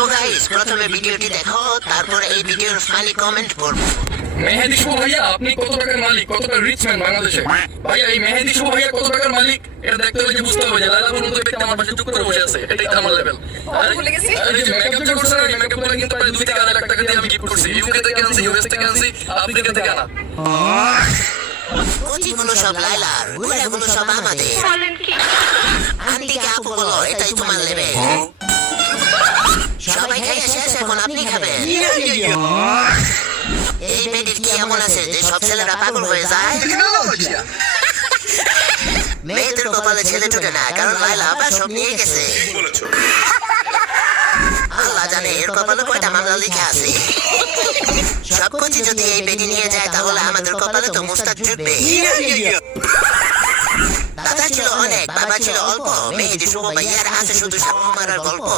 তো গাইস প্রথমে ভিডিওটি দেখো, তারপর এই ভিডিওর স্মাইলি কমেন্ট পড়ো। মেহেদি শুভ ভাইয়া, আপনি কত টাকার মালিক, কতটা রিচ ম্যান বাংলাদেশে? ভাইয়া এই মেহেদি শুভ ভাইয়া কত টাকার মালিক এটা দেখতে হলে যে বুঝতে হবে যে লাইলা পর্যন্ত ব্যক্তি আমার পাশে চুপ করে বসে আছে, এটাই তো আমার লেভেল। ভুলে গেছি। আর এই যে মেকআপ যে করছেন, এই মেকআপ করে কিন্তু প্রায় 2 থেকে 2.5 লাখ টাকা দিয়ে আমি গিফট করছি। ইউকে থেকে আনছি, ইউএস থেকে আনছি, আফ্রিকা থেকে আনা। কুচিগুলো সব লাইলার, গুড়াগুলো সব আমাদের। আন্টিকে আপু বলো, এটাই তোমার লেভেল। সবাই খেয়ে শেষ, এখন আপনি খাবেন। এই মেয়েটির কি এমন আছে যে সব ছেলেরা পাগল হয়ে যায়? মেয়েদের কপালে ছেলে ঠোকে না, কারণ লাইলা আপা সব নিয়ে গেছে। আল্লাহ জানে এর কপালে কয়টা মামলা লিখে আছে। সব কিছু যদি এই বেটি নিয়ে যায় তাহলে আমাদের কপালে তো মুস্তাক জুটবে। দাদা ছিল অনেক, বাবা ছিল অল্প, মেয়েটি শুভ ভাইয়ার আছে শুধু সাপ মারার গল্প।